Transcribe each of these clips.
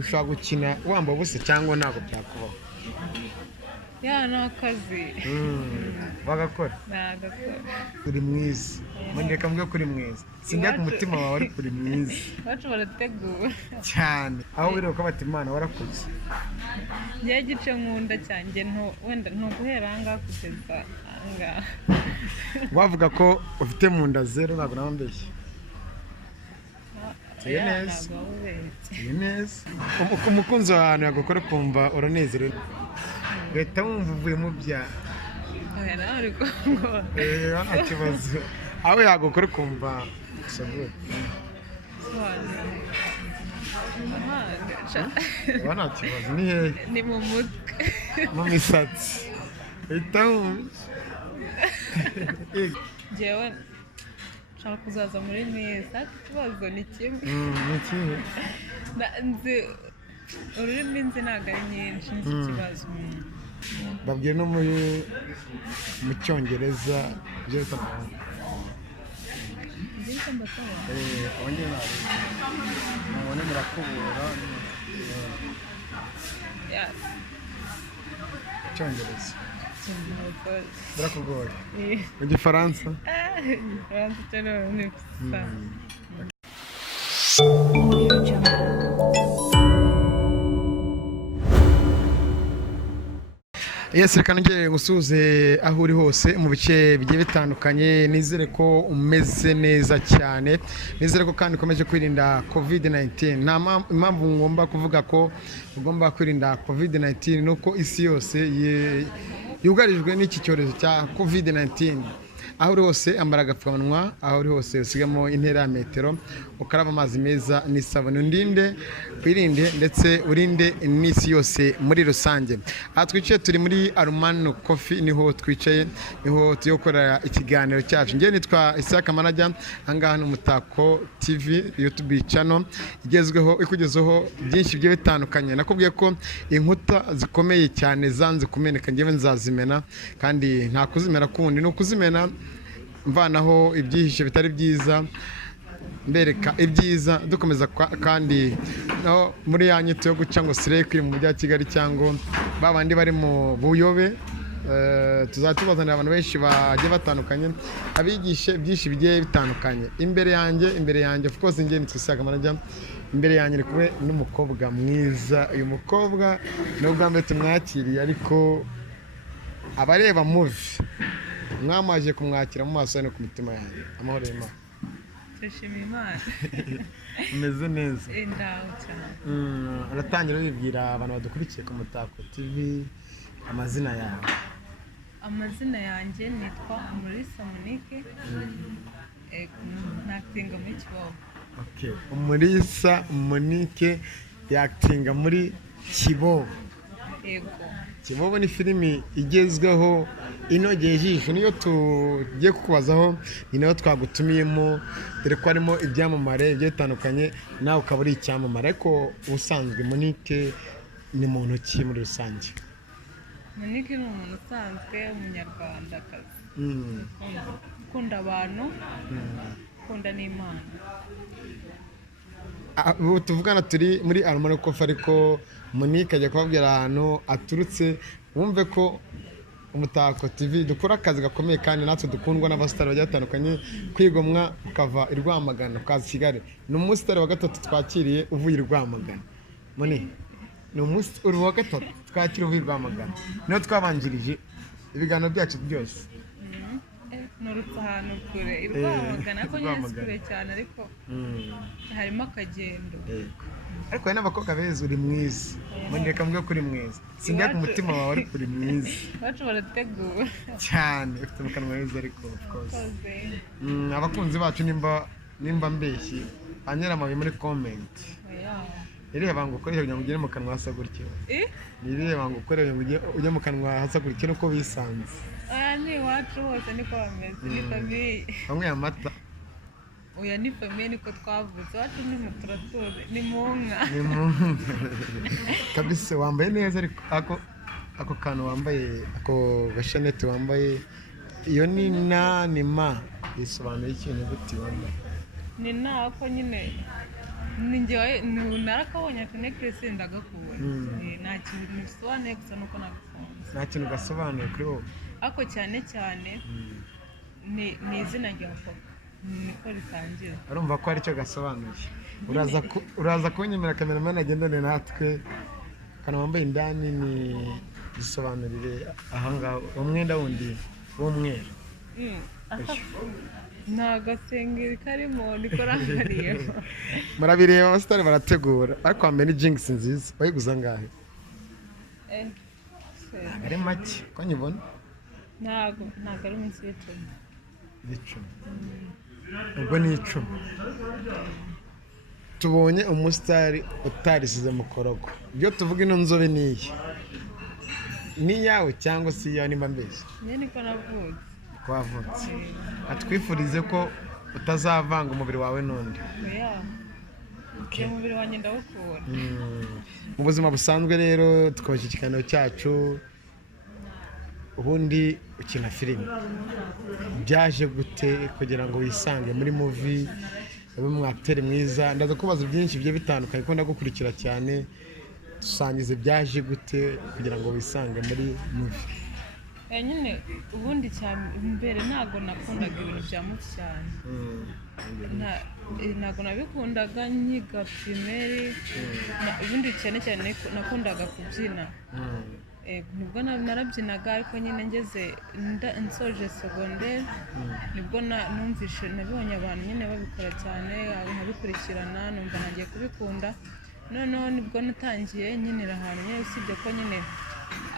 ushaka gukina wambaye ubusa cyangwa ntabwo byakubaho? Ya ni akazi. Bagakora? Nagakora. Uri mwiza. Mandeka mvuge kuri mwiza. Sinjya ku mutima wawe ari kuri mwiza. Bacu barategura. Cyane. Aho biri uko bati Imana warakoze. Ngiye gice nkunda cyanjye wenda ntuguhera ahangaha kugeza ahangaha. Wavuga ko ufite mu nda zero ntabwo nambeshye. Iyo neza. Iyo neza. Umukunzi wawe yagukora kumva uranezerewe. Leta wumva uvuye mu byaha. Oya nawe ariko ngo. Nta kibazo. Aho yagukora kumva usabwe. Nta kibazo ni hehe? Ni mu mutwe. Mu misatsi. Leta wumva. Jewe nshaka kuzaza muri mwiza. Ikibazo ni kimwe. Ni kimwe. Nzi ururimi nzi ntabwo ari nyinshi nzi ikibazo. Babwiye no mu cyongereza byo bitandukanye. Ndetse mbatawa. Wongeye nawe. Nabone murakubura. Yes. Cyongereza. Birakugoye. Mu Gifaransa? Igifaransa cyane ni gusa. Yes, reka nongere ngusuze aho uri hose mu bice bigiye bitandukanye. Nizere ko umeze neza cyane, nizere ko kandi ukomeje kwirinda COVID-19. Nta impamvu ngomba kuvuga ko ugomba kwirinda COVID-19 nuko isi yose yugarijwe n'iki cyorezo cya COVID-19. Aho uri hose ambara agapfukamunwa, aho uri hose usigamo intera ya metero, ukaraba amazi meza n'isabune, undinde wirinde ndetse urinde n'isi yose muri rusange. Aha twicaye turi muri Arumano Coffee, niho twicaye, niho tugiye gukora ikiganiro cyacu. Njye nitwa Isaka Manajya, ahangaha ni Umutako TV YouTube channel igezweho ikugezeho byinshi bigiye bitandukanye. Nakubwiye ko inkuta zikomeye cyane zanze kumeneka, njyewe nzazimena, kandi nta kuzimera kundi no kuzimena mvanaho ibyihishe bitari byiza, mbereka ibyiza, dukomeza kandi no muri ya nyito yo guca ngo sirekire mu bya Kigali cyangwa babandi bari mu buyobe. Tuzatubazanira abantu benshi bagiye batandukanye, abigishe byinshi bigiye bitandukanye. Imbere yanjye of course njye nitwa Isaka Manajya, imbere yanjye ari kumwe n'umukobwa mwiza. Uyu mukobwa nubwo mbere tumwakiriye, ariko abareba movie mwamaje kumwakira mu maso no ku mitima yanjye. Amahoro y'Imana. Turashimira Imana. Umeze neza? Ndaho cyane. Aratangira bibwira abantu badukurikiye ku Mutako TV amazina yawe. Amazina yanjye nitwa muri Monique. Nakitinga muri Kibobo. Okay. Umurisa Monique yakitinga muri Kibobo. Yego. Kibobo ni filimi igezweho inogeye ijisho, niyo tugiye kukubazaho, ni nayo twagutumiyemo, dore ko harimo ibyamamare bigiye bitandukanye, nawe ukaba uri icyamamare. Ariko ubusanzwe Monique ni muntu ki muri rusange? Monique ni umuntu usanzwe w'umunyarwandakazi. Ukunda abantu, ukunda n'Imana. Tuvugana turi muri Arumano Coffee, ariko Monique ajya kubabwira ahantu aturutse. Wumve ko Umutako TV dukora akazi gakomeye, kandi natwe dukundwa n'abasitari bagiye batandukanye. Kwigomwa ukava i Rwamagana ukaza i Kigali. Ni umusitari wa gatatu twakiriye uvuye i Rwamagana. Moni, ni umusitari wa gatatu twakiriye uvuye i Rwamagana, niyo twabanjirije ibiganiro byacu byose. Nurutse ahantu kure i Rwamagana, ko nyine si kure cyane, ariko harimo akagendo. Ariko hari n'abakobwa beza. Uri mwiza. Mandeka mvuge kuri mwiza. Sinjya ku mutima wawe ari kuri mwiza. Bacu barategura cyane, ufite mu kanwa heza. Ariko of course abakunzi bacu nimba mbeshyi anyera amabuye muri comment. Irihe banga ukoreye kugira ngo ugere mu kanwa hasa gutyo? Irihe banga ukoreye ngo ujye mu kanwa hasa gutyo nuko bisanze? Ni iwacu hose niko bameze, ni famiye. Bamwe amata. Oya ni famiye, niko twavutse. Wacu ni muturatuze, ni munka. Ni munka. Kabisa wambaye neza, ariko ako kantu wambaye, ako gashanete wambaye, iyo ni ma bisobanuye ikintu gute wambaye? Ni ako nyine ninjye narakabonye aka necklace ndagakubona nta kintu bisobanuye gusa nuko nagakunze nta kintu gasobanuye kuri wowe ako cyane cyane ni izina rya papa niko ritangira urumva ko aricyo gasobanuye uraza kunyemera cameraman agendane natwe kana wambaye indani ni bisobanurire ahangaha umwenda wundi w'umweru nta gasengeri karimo niko rangariyeho murabireba abasitari barategura ariko wambaye ni jinx nziza bayiguza ngahe ari make ko nyibona ntago ari munsi y'icumi ubwo ni 10 tubonye umusitari utarisize mu korogo ibyo tuvuga ino nzobe niyi ni yawe cyangwa si yawe nimba mbese niyo niko navutse wavutse atwifurize ko utazavanga umubiri wawe n'undi umubiri wanjye ndawukura mu buzima busanzwe rero tukoresha ikiganiro cyacu ubundi ukina filime byaje gute kugira ngo wisange muri movie ube umwakiteri mwiza ndaza kubaza byinshi bigiye bitandukanye ko ndagukurikira cyane dusangize byaje gute kugira ngo wisange muri movie nyine ubundi cyane mbere ntago nakundaga ibintu bya muti cyane ntago nabikundaga nyiga primaire ubundi cyane cyane nakundaga kubyina nibwo narabyinaga ariko nyine ngeze nsoje secondaire nibwo numvishe nabonye abantu nyine babikora cyane nkabikurikirana numva nagiye kubikunda noneho nibwo natangiye nyinira ahantu nyine usibye ko nyine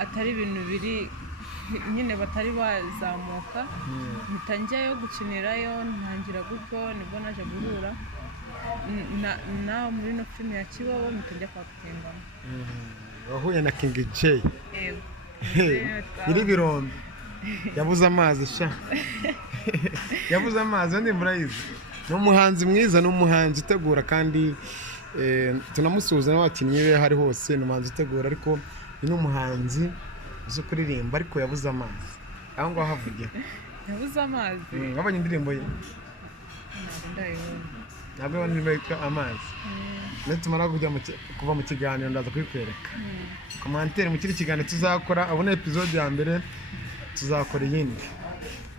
atari ibintu biri nyine batari bazamuka ntangiyeyo gukinirayo ntangira gutyo nibwo naje guhura nawe muri ino filime ya Kibobo mutajya kwakutengana wahuye na King J iri birombe yabuze amazi sha yabuze amazi ndi murayizi no muhanzi mwiza no muhanzi utegura kandi tunamusuhuza n'abakinnyi be hari hose no muhanzi utegura ariko ni umuhanzi uzo kuririmba ariko yabuze amazi aho ngo havuge yabuze amazi wabonye indirimbo ye ntabwo ndimeka amazi nitumara kuva mu kiganiro ndaza kwikwereka komantere mu kiri kiganiro tuzakora abone episode ya mbere tuzakora iyindi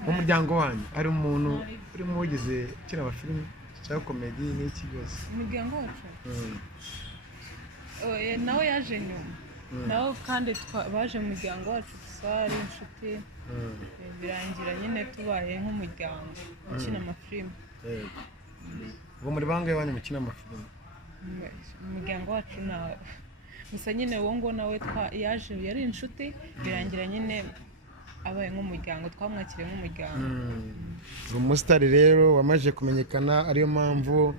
mu muryango wanyu ari umuntu uri mu ugize kina abafilime cyangwa komedi n'iki byose umuryango wacu nawe yaje nyuma nawe kandi baje mu muryango wacu twari inshuti birangira nyine tubaye nk'umuryango ukina amafilime ubu muri bangahe wanyu mukina amafilime umuryango wacu nawe gusa nyine uwo ngo nawe yaje yari inshuti birangira nyine abaye nk'umuryango twamwakiriye nk'umuryango umusitari rero wamaze kumenyekana ariyo mpamvu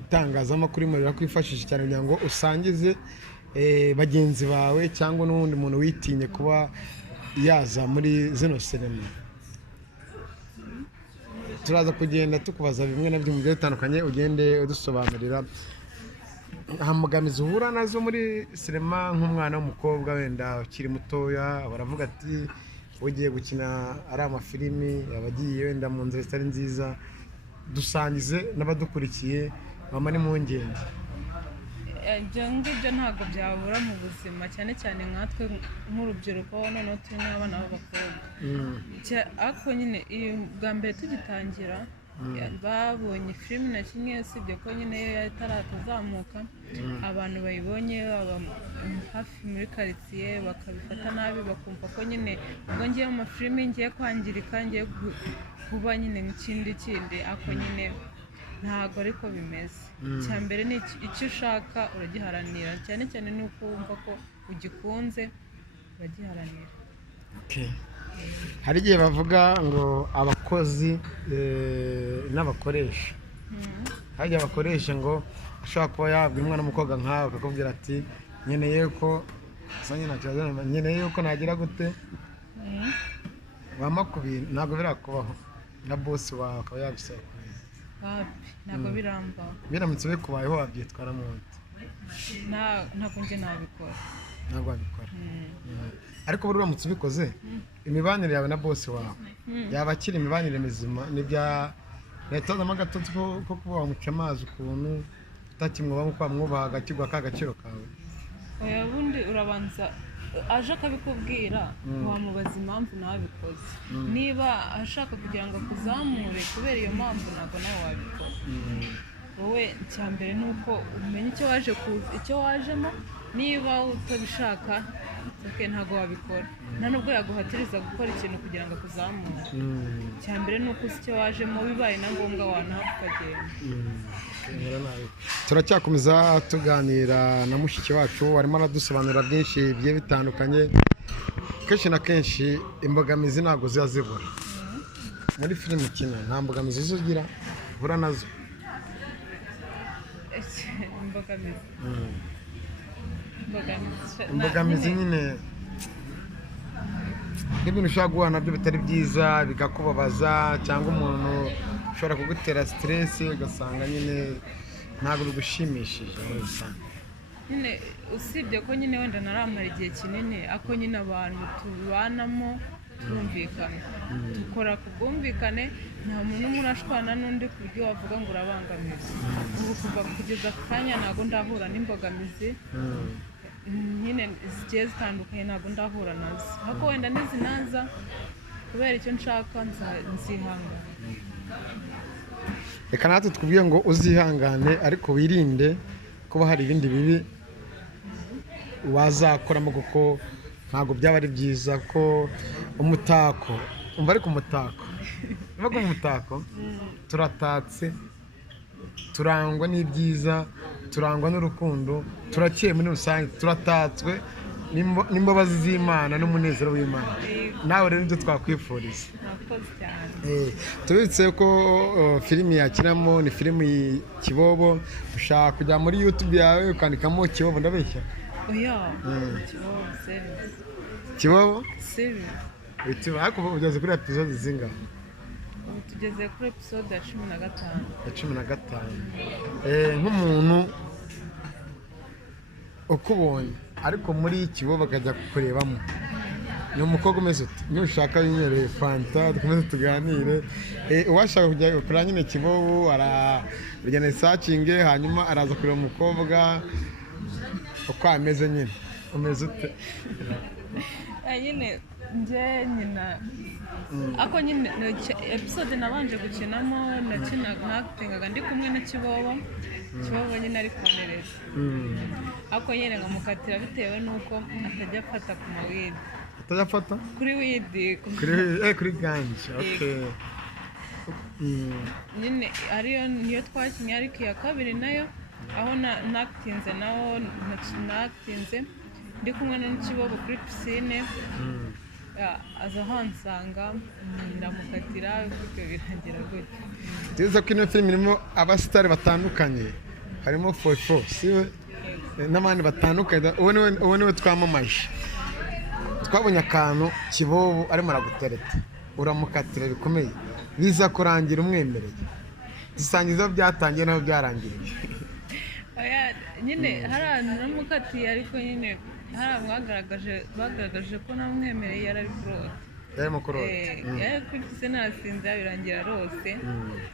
itangazamakuru imurira kwifashisha cyane kugira ngo usangize bagenzi bawe cyangwa n'undi muntu witinye kuba yaza muri zino sinema turaza kugenda tukubaza bimwe na bimwe bitandukanye ugende udusobanurira mbogamizi uhura nazo muri sinema nk'umwana w'umukobwa wenda ukiri mutoya baravuga ati ugiye gukina ari amafilimi abagiye wenda mu nzira zitari nziza dusangize n'abadukurikiye bamara impungenge ibyo ngibyo ntabwo byabura mu buzima cyane cyane nkatwe nk'urubyiruko noneho turi n'abana b'abakobwa ariko nyine bwa mbere tugitangira babonye filime na kimwe usibye ko nyine yo itaratazamuka abantu bayibonye hafi muri karitsiye bakabifata nabi bakumva ko nyine ubwo ngiye mu mafilime ngiye kwangirika ngiye kuba nyine nk'ikindi ariko nyine ntabwo ariko bimeze icya mbere ni icyo ushaka uragiharanira cyane cyane ni uko wumva ko ugikunze uragiharanira hari igihe bavuga ngo abakozi n'abakoresha hari igihe abakoresha ngo ashobora kuba yabwira umwana w'umukobwa nkawe akakubwira ati nkeneye ko nkeneye yuko nagira gute wamakubira ntabwo birakubaho na bosi wawe akaba yabisaba ntabwo birambaho biramutse bikubayeho wabyitwara mu nda ntabwo njye nabikora ntabwo wabikora ariko buri uramutse ubikoze imibanire yawe na bosi wawe yaba akiri imibanire mizima n'ibya leta zamo agatotsi ko kuba wamuca amazi ukuntu utakimwubaha nk'uko wamwubaha agakigwa k'agaciro kawe? oya bundi urabanza aje akabikubwira wamubaza impamvu nawe abikoze niba ashaka kugira ngo akuzamure kubera iyo mpamvu ntabwo nawe wabikora wowe icyambere ni uko umenya icyo wajemo niba utabishaka ntabwo wabikora nta nubwo yaguhatiriza gukora ikintu kugira ngo akuzamure icyambere ni uko uzi icyo wajemo bibaye na ngombwa wanaha ukagenda. Turacyakomeza tuganira na mushiki wacu arimo aradusobanurira byinshi bigiye bitandukanye. Kenshi na kenshi imbogamizi ntabwo ziba zibura muri filime ukina, nta mbogamizi ugira uhura nazo? Imbogamizi nyine n'ibintu ushobora guhura nabyo bitari byiza bikakubabaza, cyangwa umuntu ushobora kugutera stress ugasanga nyine ntabwo bigushimishije muri rusange. nyine usibye ko nyine wenda naramara igihe kinini ako nyine abantu tubanamo turumvikana dukora ku bwumvikane, nta muntu n'umwe urashwana n'undi ku buryo wavuga ngo urabangamiza. Ubu kuva kugeza ku kanya ntabwo ndahura n'imbogamizi nyine zigiye zitandukanye, ntabwo ndahura nazo, ariko wenda nizinaza kubera icyo nshaka nzihangana. Reka natwe twubwiye ngo uzihangane ariko wirinde kuba hari ibindi bibi wazakoramo, kuko ntabwo byaba ari byiza ko umutako umva, ariko umutako turatatse, turangwa n'ibyiza, turangwa n'urukundo, turakeye muri rusange, turatatswe n'imbabazi z'Imana n'umunezero w'Imana. Nawe rero ibyo twakwifuriza. Tubibutse ko filimi yakinamo ni filimi Kibobo. Ushaka kujya muri YouTube yawe ukandikamo Kibobo, ndabeshya? Oya, Kibobo series. Kibobo series. Ariko ugeze kuri episode zingahe? Ubu tugeze kuri episode ya 15. Ya 15. Nk'umuntu ukubonye ariko muri Kibobo akajya kukurebamo, ni umukobwa umeze ute? Niba ushaka winyereye fanta dukomeze tuganire. Uwashaka kujya gukora nyine Kibobo aragenda searching, hanyuma araza kureba umukobwa uko ameze. Nyine umeze ute? Nyine nyina ako nyine episode nabanje gukinamo nakitingaga ndi kumwe na Kibobo nyine ari kunereza, ako nyine nkamukatira bitewe nuko atajya afata ku mawidi. Atajya afata kuri widi kuri ganje? Okay. Nyine niyo twakinye, ariko iya kabiri nayo aho nakitinze ndi kumwe na Kibobo kuri pisine, aza hansanga ndamukatira birangira gutyo. Tuzi ko ino filime irimo abasitari batandukanye, harimo Fofo siwe n'abandi batandukanye. Uwo niwe twamamaje. Twabonye akantu Kibobo arimo aragutereta, uramukatira bikomeye, biza kurangira umwemereye. Dusangiza byatangiye naho byarangiriye. Nyine hari ahantu namukatiye, ariko nyine hari bagaragaje ko namwemereye yari kurota. Yarimo kurota? Yari kuri nasinze birangira rose,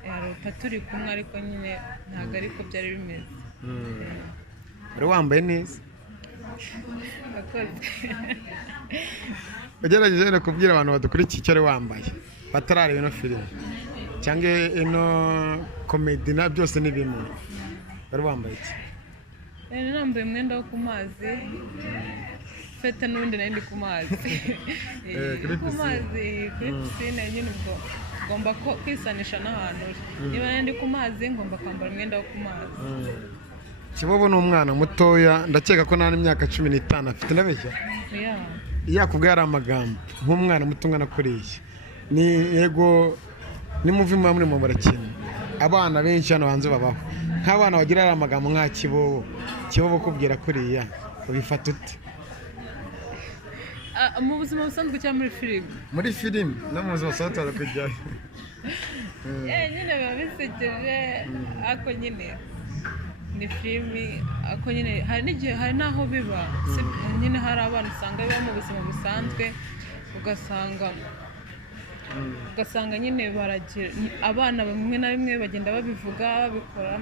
yarota turi kumwe, ariko nyine ntabwo ariko byari bimeze. Wari wambaye neza? Ugerageje no kubwira abantu badukurikiye icyo wari wambaye batarareba ino filime cyangwa ino komedi na byose ni bimwe. Wari wambaye iki? Nambaye umwenda wo ku mazi, fete n'ubundi nari ndi ku mazi. Ku mazi kuri pisine nyine ubwo ngomba kwisanisha n'ahantu uri. Niba nari ndi ku mazi ngomba kwambara umwenda wo ku mazi. Kibobo ni umwana mutoya, ndakeka ko nta n'imyaka 15 afite, ndabeshya? Yakubwiye ari amagambo nk'umwana muto ungana kuriya, ni yego ni muvi muri mu barakina. Abana benshi hano hanze babaho nk'abana bagira ari amagambo nka Kibobo kubwira kuriya, ubifata ute? Mu buzima busanzwe cyangwa muri filime? Muri filime no mu buzima busanzwe kujyayo. Nyine biba bisekeje, ako nyine ni filime, ako nyine hari n'igihe hari n'aho biba nyine hari abana usanga biba mu buzima busanzwe, ugasanga nyine baragira abana bamwe na bimwe bagenda babivuga babikora,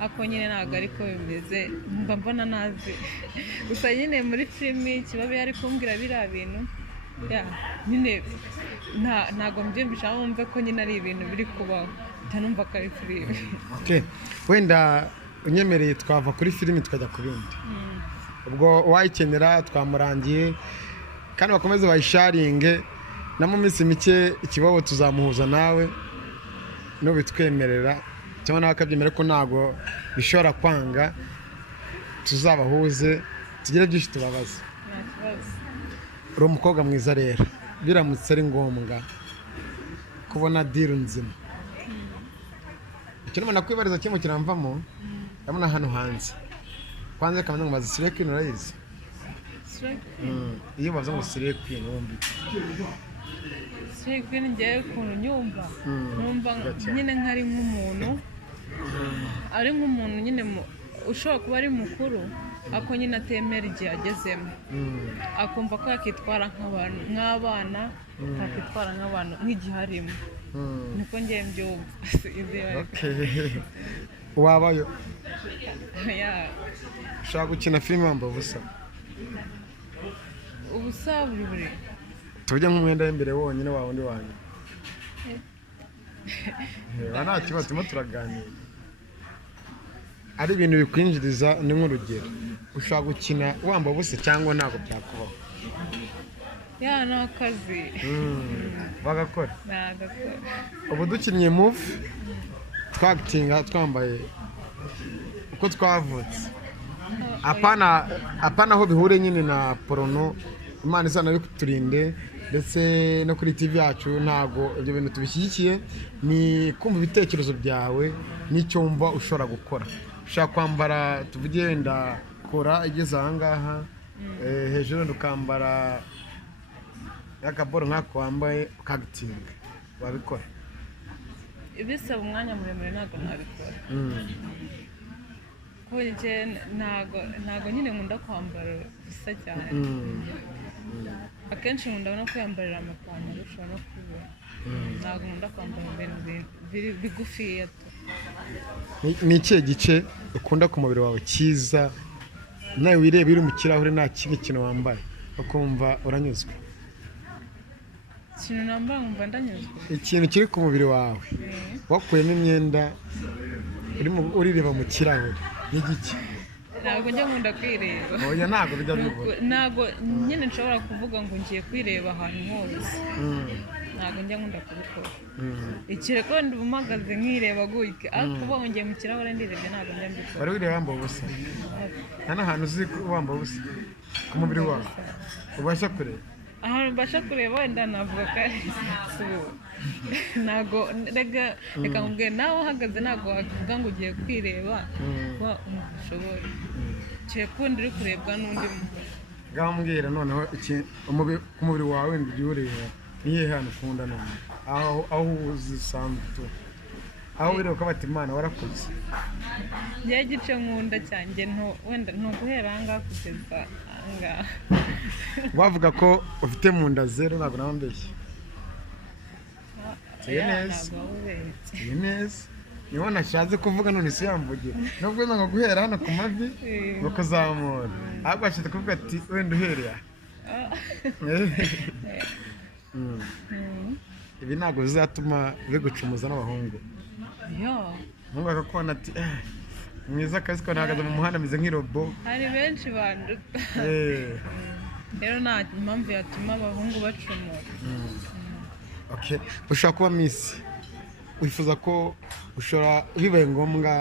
ako nyine ntabwo ariko bimeze mba mbona nazi gusa nyine muri filimi Kibobo yari kumbwira biriya bintu nyine ntabwo mbyumvisha wumve ko nyine ari ibintu biri kubaho ntanumva ko ari filimi. Wenda unyemereye twava kuri filimi tukajya ku bindi, ubwo wayikenera twamurangiye kandi bakomeze bayisharinge na mu minsi mike Kibobo tuzamuhuza nawe nubitwemerera cyangwa nawe akabyemera ko ntabwo bishobora kwanga tuzabahuze tugire byinshi tubabaza. Nta kibazo. Uri umukobwa mwiza rero biramutse ari ngombwa kubona diru nzima ikintu mbona kwibariza kimwe kiramvamo ndabona hano hanze kwanze kamaze ngo bazisire kwino urayizi iyo bavuze ngo sire kwino wumva sire kwino ngiye ukuntu nyumva nyine nkari nk'umuntu ari nk'umuntu nyine ushobora kuba ari mukuru ako nyine atemera igihe agezemo akumva ko yakitwara nk'abana yakitwara nk'abantu nk'igihe arimo niko ngiye mbyumva. Wabayo ushaka gukina filime wambaye ubusa buri tujya nk'umwenda w'imbere wonyine wa wundi wanyu nta kibazo turimo turaganira ari ibintu bikwinjiriza ni nk'urugero ushaka gukina wambaye ubusa cyangwa ntabwo byakubaho ni akazi bagakora nagakora ubu dukinnye move twagitinga twambaye uko twavutse apana aho bihure nyine na porono Imana izana bikuturinde ndetse no kuri TV yacu ntago ibyo bintu tubishyigikiye ni kumva ibitekerezo byawe n'icyo wumva ushobora gukora ushaka kwambara tuvuge wenda kora igeze aha ngaha hejuru ukambara yakaboro nk'ako wambaye ukagitinga wabikora ibisaba umwanya muremure ntabwo nabikora kuko ntabwo nyine nkunda kwambara bisa cyane akenshi nkunda no kwiyambarira amapantaro ushobora no kubura ntabwo nkunda kwambara ibintu bigufiya. Ni ikihe gice ukunda ku mubiri wawe cyiza nawe wireba uri mu kirahure nta kindi kintu wambaye ukumva uranyuzwe? Ikintu nambara nkumva ndanyuzwe, ikintu kiri ku mubiri wawe wakuyemo imyenda urireba mu kirahure n'igiki? Ntabwo njya nkunda kwireba. Oya ntabwo bijya bivura. Ntabwo nyine nshobora kuvuga ngo ngiye kwireba ahantu hose. Ntabwo njya nkunda kubikora. Ikire ko ndumagaze nkireba gutya ariko bongeye mu kirahure ndirebye ntabwo njya mbikora. Wari wireba wambaye ubusa? Nta n'ahantu uzi wambaye ubusa ku mubiri wawe ubasha kureba? Ahantu mbasha kureba wenda navuga ko ari ntabwo reka nkubwire nawe uhagaze ntabwo wavuga ngo ugiye kwireba kuba ushobora kundi uri kurebwa n'undi muntu. Ngaho mbwira noneho ku mubiri wawe ndi ureba nihe hantu ukunda none aho uzisanzwe aho wireba ko bati Imana warakoze? Njye gice nkunda cyanjye wenda ntuguhera ahangaha kugeza ahangaha. Wavuga ko ufite mu nda zero ntabwo nawe mbeshye? Tuye neza, tuye neza niho nashatse kuvuga none si yamvugira nubwo nanga guhera hano ku mavi ngo kuzamura ahubwo ashatse kuvuga ati wenda uhereye ibi ntabwo bizatuma bigucumuza n'abahungu. Umuhungu akakubona ati mwiza akazi ko nahagaze mu muhanda ameze nk'irobo. Hari benshi banduta rero nta mpamvu yatuma abahungu bacumura. Ushobora kuba misi, wifuza ko ushobora bibaye ngombwa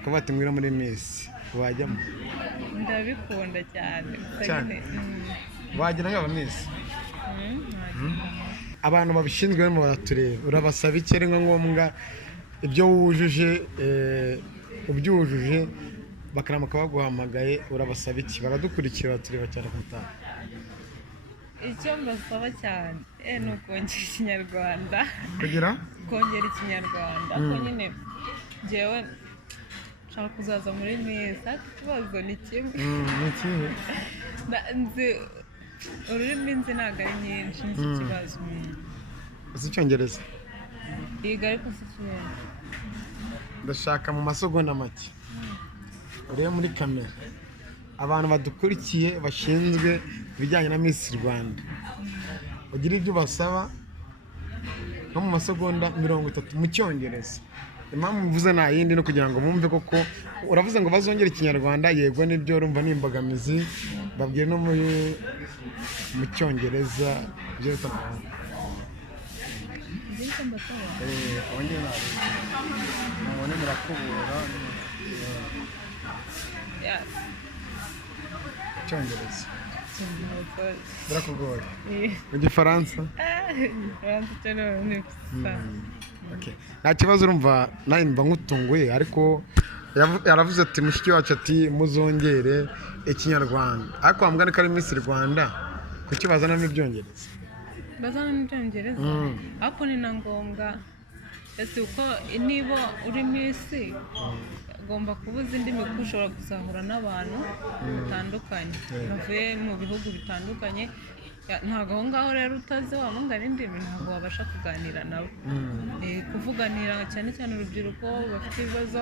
ukaba watumwira muri misi wajyamo? Ndabikunda cyane. Wagira nk'aba misi? Abantu babishinzwe barimo baratureba urabasaba iki ari ngombwa ibyo wujuje ubyujuje bakaramuka baguhamagaye urabasaba iki? Baradukurikira batureba cyane kumutaha. Icyo mbasaba cyane ni ukongera ikinyarwanda. Kugira? Kongera ikinyarwanda ko nyine njyewe nshaka kuzaza muri meza ikibazo ni kimwe. Ni kimwe? Nzi ururimi nzi ntabwo ari nyinshi nzi ikibazo. Uzi Icyongereza? Yiga ariko si cyane. Ndashaka mu masegonda make urebe muri kamera abantu badukurikiye bashinzwe ibijyanye na Miss Rwanda ugira ibyo basaba no mu masegonda 30 mu cyongereza. Impamvu mvuze nta yindi no kugira ngo bumve koko uravuze ngo bazongera ikinyarwanda yego nibyo urumva n'imbogamizi babwiye no mu cyongereza byo bitandukanye. Ongera nabone murakubura cyongereza birakugoye mu gifaransa. Nta kibazo urumva nawe mba nkutunguye ariko yaravuze ati mushiki wacu ati muzongere ikinyarwanda ariko wambwira ko ari Miss Rwanda kuki bazanamo ibyongereza bazanamo ibyongereza ariko ni na ngombwa ese uko niba uri Miss ugomba kubuza indimi kuko ushobora kuzahura n'abantu batandukanye bavuye mu bihugu bitandukanye. Ntabwo aho ngaho rero utazi wamungana indimi ntabwo wabasha kuganira nabo. Kuvuganira cyane cyane urubyiruko bafite ibibazo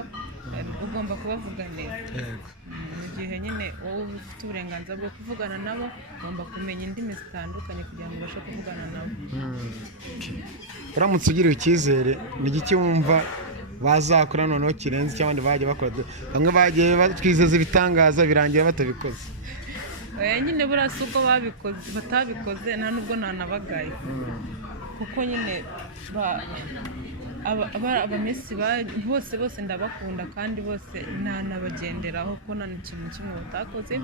ugomba kubavuganira mu gihe nyine wowe ufite uburenganzira bwo kuvugana nabo ugomba kumenya indimi zitandukanye kugira ngo ubashe kuvugana nabo. Uramutse ugiriwe icyizere ni iki wumva bazakora noneho kirenze icyo abandi bagiye bakora? Bamwe bagiye batwizeza ibitangaza birangira batabikoze. Nyine buriya si ubwo batabikoze nta nubwo ntanabagaye kuko nyine abamisi bose ndabakunda kandi bose ntanabagenderaho kuko nta n'ikintu kimwe batakoze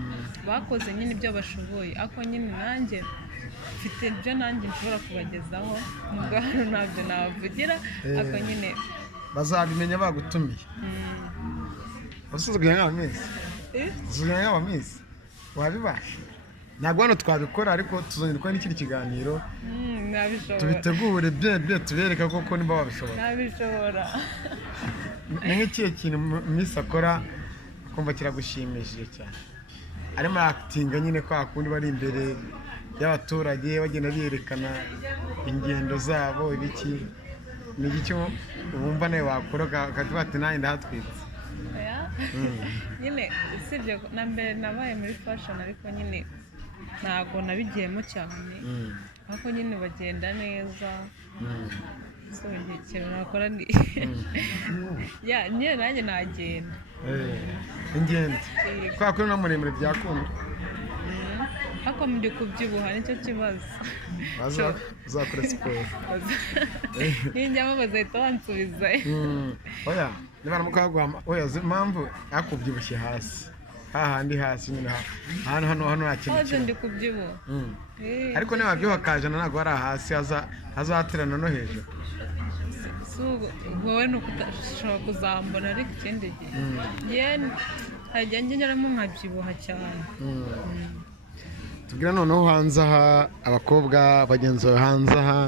bakoze nyine ibyo bashoboye ariko nyine nanjye mfite ibyo nanjye nshobora kubagezaho nubwo hano ntabyo nabavugira ariko nyine bazabimenya bagutumiye. Usuzuganya nk'abamisi usuzuganya nk'abamisi wabibasha ntabwo hano twabikora ariko tuzongera gukora n'ikindi kiganiro tubitegure bye tubereka koko nimba wabishobora. Nabishobora. Ni nk'ikihe kintu Miss akora akumva kiragushimishije cyane arimo actinga nyine kwa kundi bari imbere y'abaturage bagenda berekana ingendo zabo ibiki ni iki wumva nawe wakora akavuga ati nanjye ndahatwitse? Nyine usibye na mbere nabaye muri fashion ariko nyine ntabwo nabigiyemo cyane ariko nyine bagenda neza so ikintu nakora ni nyine nanjye nagenda ingendo kwa kuri no muremure byakunda ariko muri kubyibuha nicyo kibazo. Uzakora siporo ninjyamo bazahita bansubiza. Oya niba Wamukobwa oya impamvu yakubyibushye hasi hahandi hasi nyine hano nta kintu ndi kubyibuha ariko niba byuha kajana ntabwo ari hasi hazaterana no hejuru. Wowe nuko udashobora kuzambona ariko ikindi gihe hajya ngeramo nkabyibuha cyane. Tubwira noneho hanze aha abakobwa bagenzi bawe hanze aha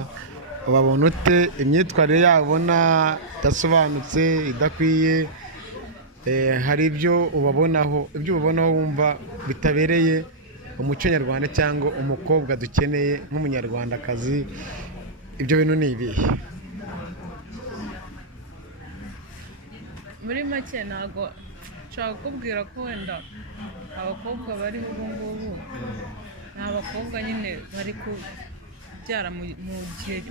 ubabona ute? Imyitwarire yabo idasobanutse idakwiye hari ibyo ubabonaho wumva bitabereye umuco nyarwanda cyangwa umukobwa dukeneye nk'umunyarwandakazi, ibyo bintu ni ibihe? Muri make ntabwo nshaka kubwira ko wenda abakobwa bariho ubu ngubu ni abakobwa nyine bari kubyara mu gihe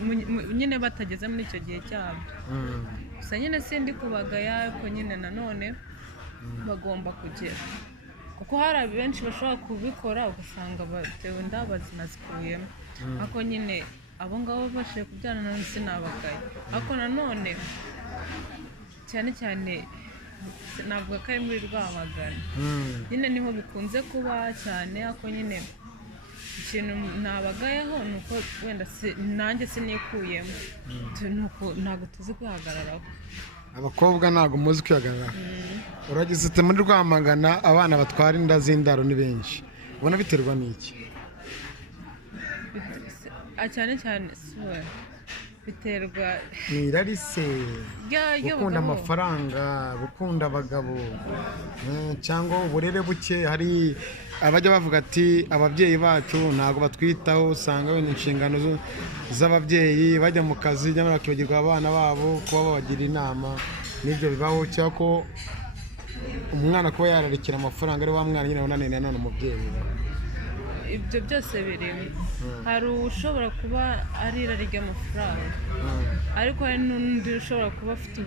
nyine batageze muri icyo gihe cyabo. Gusa nyine sindi kubagaya ariko nyine nanone bagomba kugera kuko hari benshi bashobora kubikora ugasanga batewe inda bazinazikuyemo ariko nyine abo ngabo bashije kubyara nanone sinabagaye ariko nanone cyane cyane navuga ko ari muri Rwamagana nyine niho bikunze kuba cyane ariko nyine ikintu nabagayeho ni uko wenda nanjye sinikuyemo ntabwo tuzi kwihagararaho. Abakobwa ntabwo muzi kwihagararaho. Uragize ute muri Rwamagana abana batwara inda z'indaro ni benshi, ubona biterwa n'iki? Cyane cyane biterwa n'irari se, gukunda amafaranga, gukunda abagabo cyangwa uburere buke. Hari abajya bavuga ati ababyeyi bacu ntabwo batwitaho, usanga wenda inshingano z'ababyeyi bajya mu kazi nyamara bakibagirwa abana babo kuba babagira inama. N'ibyo bibaho cyangwa ko umwana kuba yararikira amafaranga ari wa mwana nyine wananiye nanone umubyeyi ibyo byose birimo hari ushobora kuba ari irari ry'amafaranga ariko hari n'undi ushobora kuba afite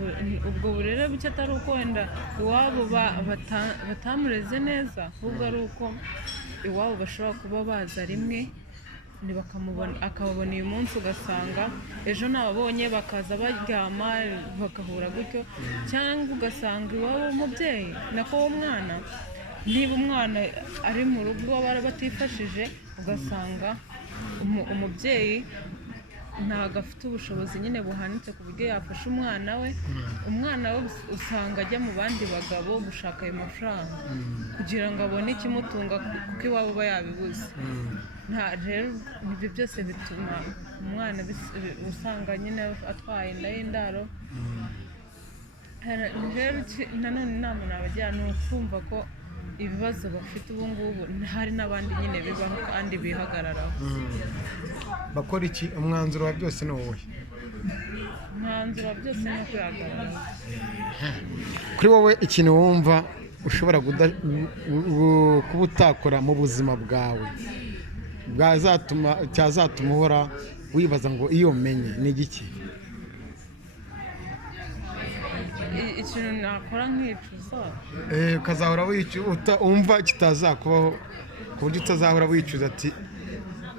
ubwo burere buke atari uko wenda iwabo batamureze neza ahubwo ari uko iwabo bashobora kuba baza rimwe akababona uyu munsi ugasanga ejo nababonye bakaza baryama bagahura gutyo cyangwa ugasanga iwabo umubyeyi nako uwo mwana niba umwana ari mu rugo baba batifashije ugasanga umubyeyi ntabwo afite ubushobozi nyine buhanitse ku buryo yafasha umwana we usanga ajya mu bandi bagabo gushaka ayo mafaranga kugira ngo abone ikimutunga kuko iwabo aba yabibuze rero ibyo byose bituma umwana usanga nyine atwaye inda y'indaro rero nanone inama nabagira ni ukumva ko ibibazo bafite ubu ngubu hari n'abandi nyine bibaho kandi bihagararaho bakora iki umwanzuro wa byose ni uwuhe umwanzuro wa byose ni ukwihagararaho kuri wowe ikintu wumva ushobora kuba utakora mu buzima bwawe cyazatuma uhora wibaza ngo iyo umenye ni igiki ikintu nakora nkicuza ukazahora wumva kitazakubaho ku buryo utazahora wicuza ati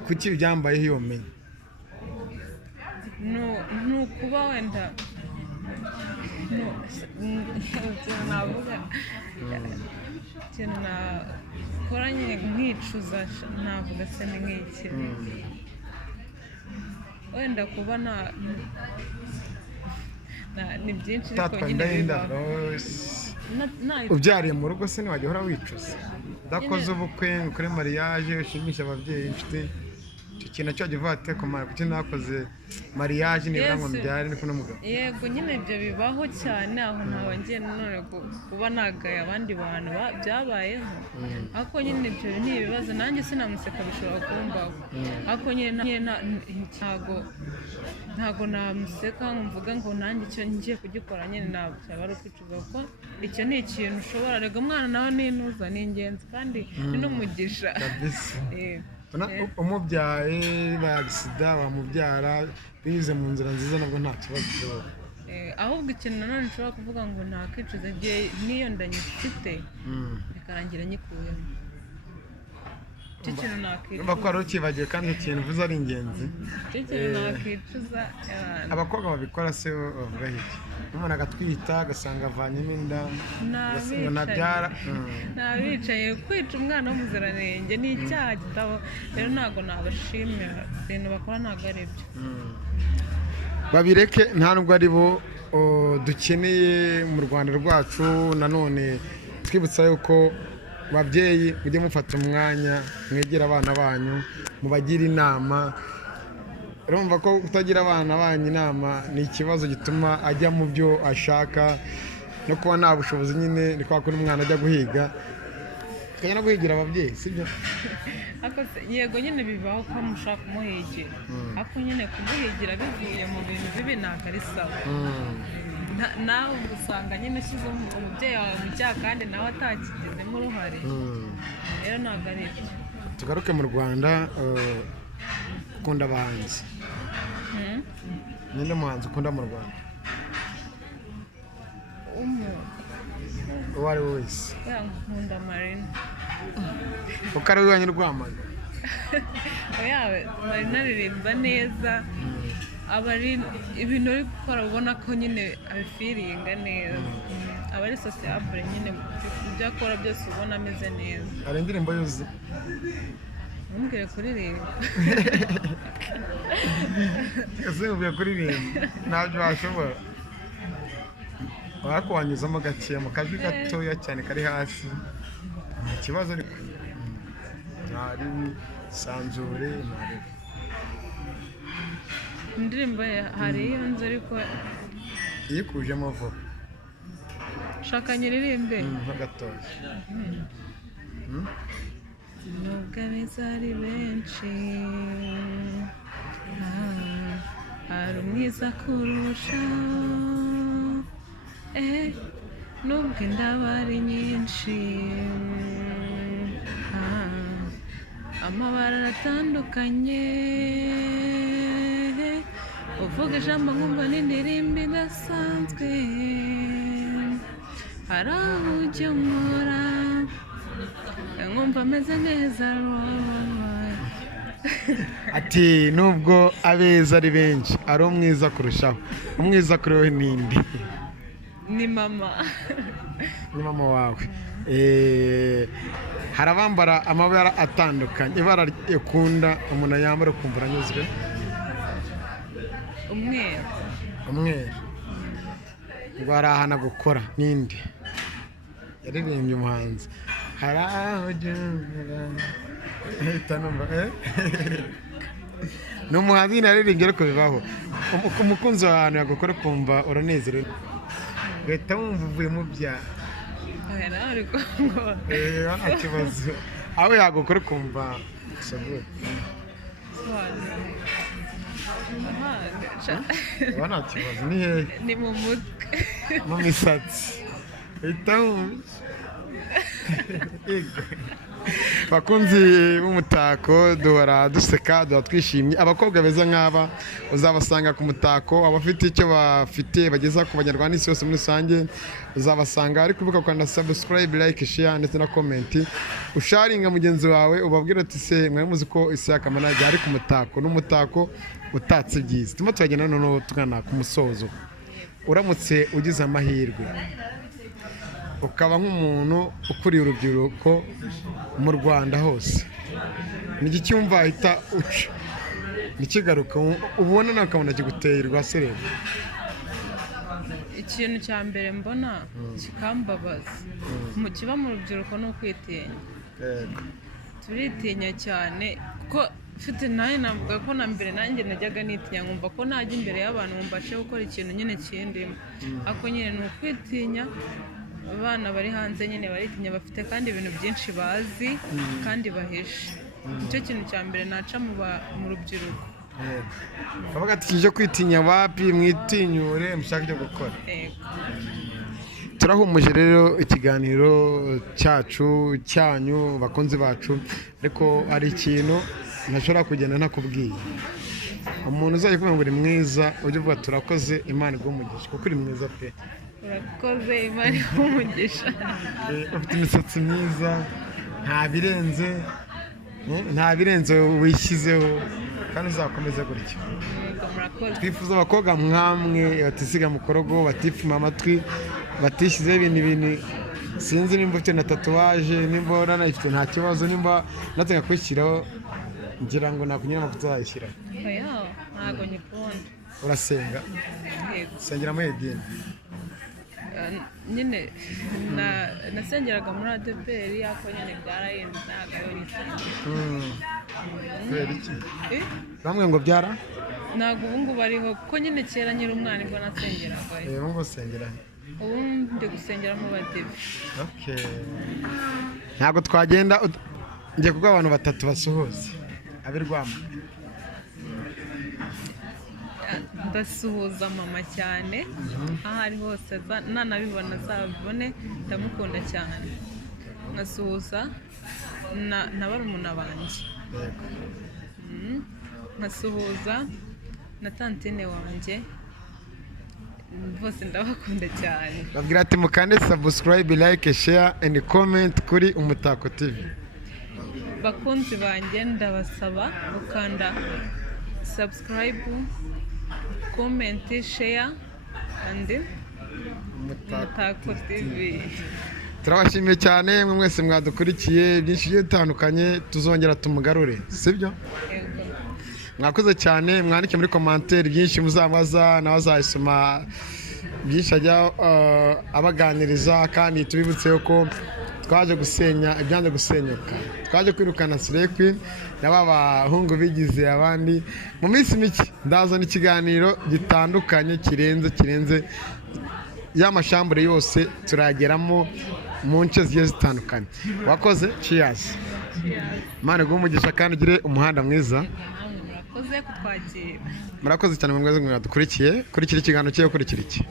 kuki byambayeho iyo umenye ni ukuba wenda ikintu nakora nyine nkicuza navuga se ni nk'iki wenda kuba ni byinshi ariko nyine bibaho ubyariye mu rugo se ntiwajya uhora wicuza udakoze ubukwe ukore mariage ushimisha ababyeyi inshuti icyo kintu cyo jya uvate kumara kuki nakoze mariage nibura ngo mbyare niko n'umugabo yego nyine ibyo bibaho cyane aho ntawongeye none kuba nagaye abandi bantu byabayeho ariko nyine ibyo ni ibibazo nanjye sinamuseka bishobora kumbaho ariko nyine ntago namuseka mvuga ngo nanjye icyo ngiye kugikora nyine cyaba ari ukwicuza kuko icyo ni ikintu ushobora rega umwana nawe n'intuza ni ingenzi kandi ni n'umugisha umubyaye bagisida wamubyara binyuze mu nzira nziza nabwo nta kibazo ushobora ahubwo ikintu nanone nshobora kuvuga ngo ntakwicuza igihe n'iyo nda nyifite bikarangira nyikuyemo icyo kintu nakwicuza urumva ko wari ukibagiwe kandi icyo kintu uvuze ari ingenzi icyo kintu nakwicuza abakobwa babikora se bavuga iki umuntu agatwita agasanga avanyemo inda nabyara nabicaye kwica umwana w'umuziranenge ni icyaha gitabo rero ntabwo nabashimira ibintu bakora ntabwo ari byo babireke nta nubwo ari bo dukeneye mu Rwanda rwacu nanone twibutsa yuko babyeyi mujye mufata umwanya mwegera abana banyu mubagire inama urumva ko kutagira abana banyu inama ni ikibazo gituma ajya mu byo ashaka no kuba nta bushobozi nyine ni kwa kuri umwana ajya guhiga tukajya no guhigira ababyeyi sibyo yego nyine bibaho ko mushaka kumuhigira ariko nyine kumuhigira bivuye mu bintu bibi ntabwo ari sawa nawe usanga nyine ushyize umubyeyi wawe mu cyaha kandi nawe atakigizemo uruhare rero ntabwo ari byo tugaruke mu Rwanda ukunda abahanzi ninde muhanzi ukunda mu Rwanda uwo ari we wese nkunda marina kuko ari we wenyine urwamagana marina aririmba neza aba ari ibintu uri gukora ubona ko nyine abifiringa neza aba ari sosiyabure nyine ibyo akora byose ubona ameze neza hari indirimbo yuzuye ntumbwire kuririmba ese uvuye kuririmba ntabyo washobora ariko wanyuzamo gakeya mu kajwi gatoya cyane kari hasi nta kibazo ariko ntari sanzure ntari indirimbo hari iyo nzu ariko iyikujemo vuba shaka nyiririmbe nka gatoya nubwo abeza ari benshi hari umwiza kurusha nubwo indaba ari nyinshi amabara aratandukanye uvuga ijambo nkumva n'indirimbo idasanzwe hari aho ujya unkora nkumva ameze neza ati nubwo abeza ari benshi ari umwiza kurushaho umwiza kuri wowe ninde? ni mama wawe. hari abambara amabara atandukanye, ibara ukunda umuntu yambara ukumva uranyuzwe? umweru ngo hari ahantu gukora ninde yaririmbye umuhanzi hari aho ni umuhanzi naririmbye ariko bibaho umukunzi w'ahantu yagukora kumva uranezerewe ugahita wumva uvuye mu byaha nta kibazo aho yagukora kumva usabwe nta kibazo ni hehe? ni mu mutwe mu misatsi uhita wumva bakunzi b'umutako duhora duseka duhora twishimye. Abakobwa beza nk'aba uzabasanga ku mutako, abafite icyo bafite bageza ku banyarwanda isi yose muri rusange uzabasanga. Ariko uvuga kwanda subscribe, like, share ndetse na comment, usharinga mugenzi wawe ubabwira ati se mwari muzi ko isi yakamana ari ku mutako n'umutako utatse byiza. Tuma turagenda none tugana ku musozo. Uramutse ugize amahirwe ukaba nk'umuntu ukuriye urubyiruko mu Rwanda hose, niki cyumva ahita uca nikigaruka ubona nakabona kiguteye rwaserera? Ikintu cya mbere mbona kikambabaza mu kiba mu rubyiruko no kwitinya. Turitinya cyane kuko mfite nawe navuga ko na mbere nanjye najyaga nitinya nkumva ko najya imbere y'abantu mbashe gukora ikintu nyine kindimo, ako nyine ni ukwitinya. Abana bari hanze nyine baritinya, bafite kandi ibintu byinshi bazi kandi bahishe. Nicyo kintu cya mbere naca mu rubyiruko. Bavuga ati kijye kwitinya wapi, mwitinyure mushaka ibyo gukora. Turahumuje rero ikiganiro cyacu cyanyu bakunzi bacu, ariko ari ikintu ntashobora kugenda ntakubwiye. Umuntu uzaye kuvuga ngo uri mwiza ujye uvuga turakoze Imana igumugisha kuko uri mwiza pe. Urakoze Imana igumugisha. Ufite imisatsi myiza, nta birenze wishyizeho kandi uzakomeza gutyo. Twifuza abakobwa mwamwe batisiga mu korogo, batifuma amatwi, batishyizeho ibintu sinzi nimba ufite na tatuwaje, nimba uranayifite nta kibazo, nimba natenga kwishyiraho ngira ngo nakunyura kuzayishyira. Ntago nyikunda. Urasenga? Sengera muri idini? Nyine nasengeraga muri ADPR yako nyine byarayenze ntago yo iki? Bamwe ngo byara? Ntago ubu ngubu ariho kuko nyine kera nyiri umwana ibwo nasengeraga. Ubu ngo usengera? Ubu ndi gusengera mu badive. Ntago twagenda ngiye kuko abantu batatu basuhuza abirwama. Ndasuhuza mama cyane aho ari hose, nanabibona azabibone, ndamukunda cyane. Nkasuhuza na barumuna banjye, nkasuhuza na tantine wanjye, bose ndabakunda cyane. Babwira ati mukande subscribe, like, share and comment kuri Umutako TV. Bakunzi banjye ndabasaba gukanda subscribe, comment, share and Umutako TV. Turabashimiye cyane mwe mwese mwadukurikiye, byinshi bitandukanye tuzongera tumugarure, sibyo? Mwakoze cyane, mwandike muri commentaire byinshi muzabaza nawe azayisoma, byinshi ajya abaganiriza. Kandi tubibutse ko twaje gusenya ibyanze gusenyuka, twaje kwirukana sirekwi n'aba bahungu bigize abandi. Mu minsi mike ndazana ikiganiro gitandukanye kirenze y'amashambure yose turageramo mu nce zigiye zitandukanye. Wakoze, cheers. Imana igumugisha kandi ugire umuhanda mwiza. Murakoze kutwakira. Murakoze cyane mwese mwadukurikiye. Kurikira ikiganiro cyo kurikira iki.